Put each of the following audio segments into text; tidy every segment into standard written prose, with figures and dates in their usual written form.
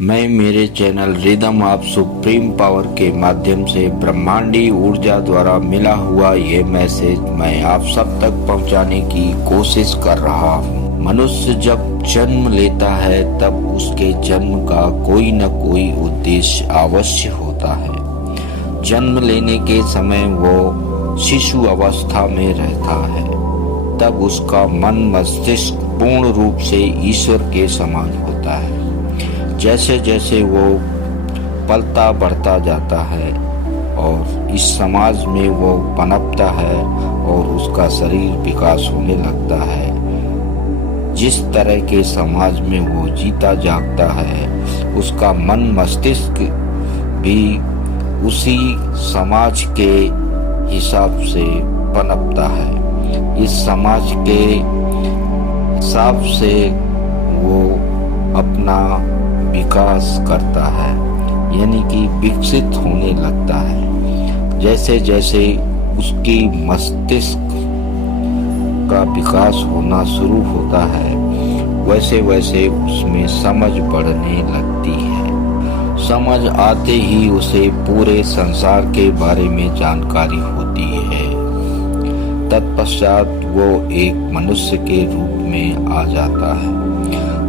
मैं मेरे channel rhythm of supreme power के माध्यम से ब्रह्मांडी ऊर्जा द्वारा मिला हुआ ये मैसेज मैं आप सब तक पहुंचाने की कोशिश कर रहा हूं। मनुष्य जब जन्म लेता है तब उसके जन्म का कोई न कोई उद्देश्य अवश्य होता है। जन्म लेने के समय वो शिशु अवस्था में रहता है, तब उसका मन मस्तिष्क पूर्ण रूप से ईश्वर के समान होता है। जैसे जैसे वो पलता बढ़ता जाता है और इस समाज में वो पनपता है और उसका शरीर विकास होने लगता है, जिस तरह के समाज में वो जीता जागता है उसका मन मस्तिष्क भी उसी समाज के हिसाब से पनपता है। इस समाज के हिसाब से वो अपना विकास करता है, यानी कि विकसित होने लगता है। जैसे जैसे उसकी मस्तिष्क का विकास होना शुरू होता है वैसे वैसे उसमें समझ बढ़ने लगती है। समझ आते ही उसे पूरे संसार के बारे में जानकारी होती है। तत्पश्चात वो एक मनुष्य के रूप में आ जाता है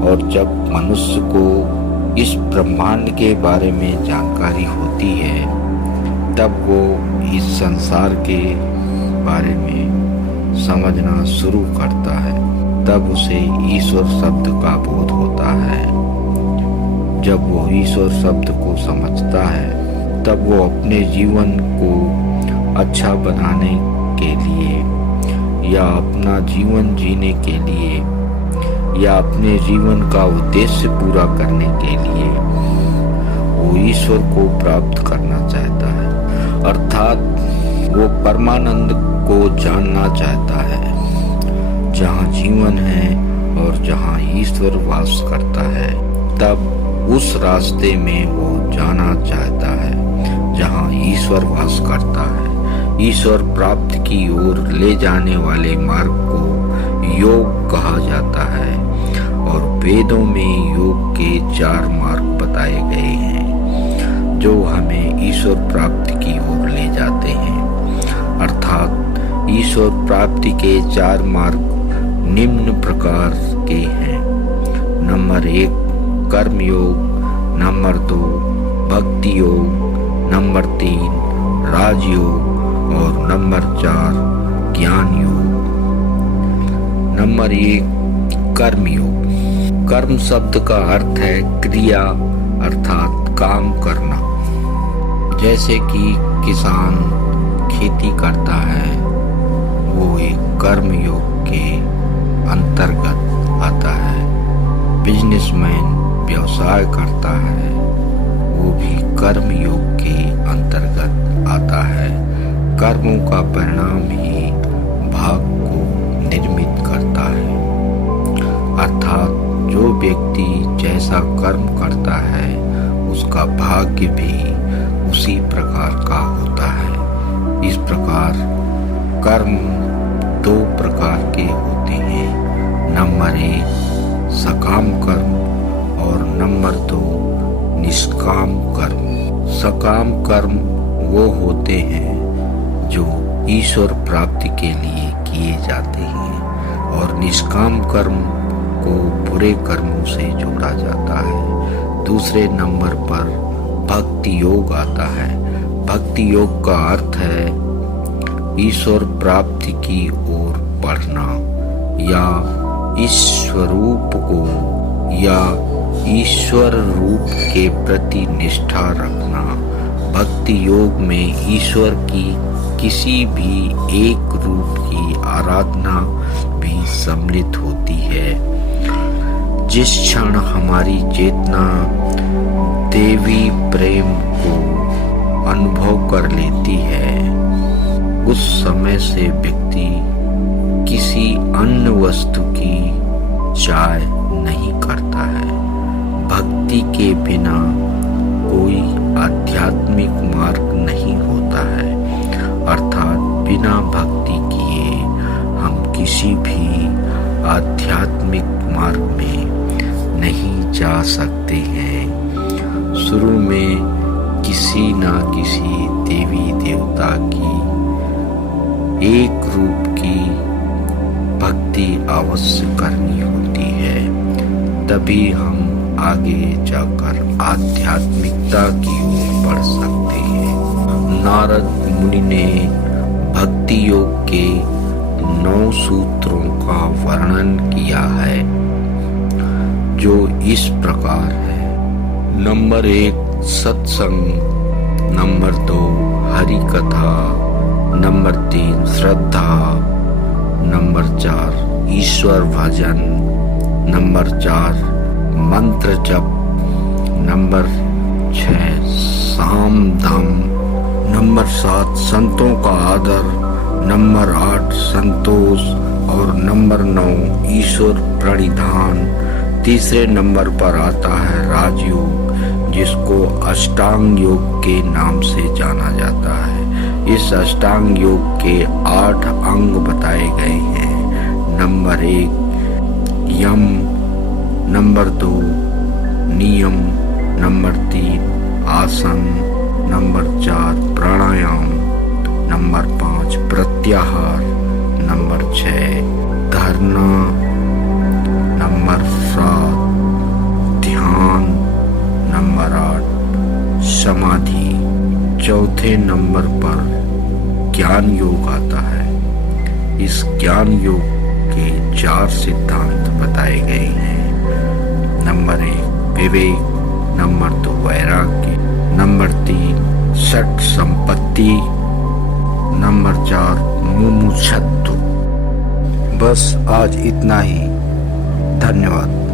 और जब मनुष्य को इस ब्रह्मांड के बारे में जानकारी होती है तब वो इस संसार के बारे में समझना शुरू करता है। तब उसे ईश्वर शब्द का बोध होता है। जब वो ईश्वर शब्द को समझता है तब वो अपने जीवन को अच्छा बनाने के लिए या अपना जीवन जीने के लिए या अपने जीवन का उद्देश्य पूरा करने के लिए वो ईश्वर को प्राप्त करना चाहता है, अर्थात वो परमानंद को जानना चाहता है। जहाँ जीवन है और जहाँ ईश्वर वास करता है तब उस रास्ते में वो जाना चाहता है जहाँ ईश्वर वास करता है। ईश्वर प्राप्ति की ओर ले जाने वाले मार्ग को योग कहा जाता है और वेदों में योग के 4 मार्ग बताए गए हैं जो हमें ईश्वर प्राप्ति की ओर ले जाते हैं। अर्थात ईश्वर प्राप्ति के 4 मार्ग निम्न प्रकार के हैं। नंबर 1 कर्म योग, नंबर 2 भक्ति योग, नंबर 3 राजयोग और नंबर 4 ज्ञान योग। नंबर 1 कर्म योग। कर्म शब्द का अर्थ है क्रिया, अर्थात काम करना। जैसे कि किसान खेती करता है वो एक कर्म योग के अंतर्गत आता है। बिजनेसमैन व्यवसाय करता है वो भी कर्म योग के अंतर्गत आता है। कर्मों का परिणाम ही भाग को निर्मित करता है, अर्थात जो व्यक्ति जैसा कर्म करता है उसका भाग्य भी उसी प्रकार का होता है। इस प्रकार कर्म 2 प्रकार के होते हैं। नंबर 1 सकाम कर्म और नंबर 2 निष्काम कर्म। सकाम कर्म वो होते हैं जो ईश्वर प्राप्ति के लिए किए जाते हैं और निष्काम कर्म को बुरे कर्मों से जोड़ा जाता है। दूसरे नंबर पर भक्ति योग आता है। भक्ति योग का अर्थ है ईश्वर प्राप्ति की ओर बढ़ना या ईश्वरूप को या ईश्वर रूप के प्रति निष्ठा रखना। भक्ति योग में ईश्वर की किसी भी एक रूप की आराधना भी सम्मिलित होती है। जिस क्षण हमारी चेतना देवी प्रेम को अनुभव कर लेती है उस समय से व्यक्ति किसी अन्य वस्तु की चाह नहीं करता है। भक्ति के बिना कोई आध्यात्मिक मार्ग नहीं होता है, अर्थात बिना भक्ति किए हम किसी भी आध्यात्मिक मार्ग में नहीं जा सकते हैं। शुरू में किसी ना किसी देवी देवता की एक रूप की भक्ति अवश्य करनी होती है, तभी हम आगे जाकर आध्यात्मिकता की ओर बढ़ सकते हैं। नारद मुनि ने भक्ति योग के 9 सूत्रों का वर्णन किया है, जो इस प्रकार है। नंबर 1 सत्संग, नंबर 2 हरि कथा, नंबर 3 श्रद्धा, नंबर 4 ईश्वर भजन, नंबर 4 मंत्र जप, नंबर 6 साम दाम, नंबर 7 संतों का आदर, नंबर 8 संतोष और नंबर 9 ईश्वर प्रणिधान। तीसरे नंबर पर आता है राजयोग, जिसको अष्टांग योग के नाम से जाना जाता है। इस अष्टांग योग के 8 अंग बताए गए हैं। नंबर 1 यम, नंबर 2 नियम, नंबर 3 आसन, नंबर 4 प्राणायाम, नंबर 5 प्रत्याहार, नंबर 6 धारणा, नंबर 7 ध्यान, नंबर 8 समाधि। चौथे नंबर पर ज्ञान योग आता है। इस ज्ञान योग के 4 सिद्धांत बताए गए हैं। नंबर 1 विवेक, नंबर 2 वैराग्य, नंबर 3 षट संपत्ति, नंबर 4 मुमुक्षुत्व। बस आज इतना ही। धन्यवाद।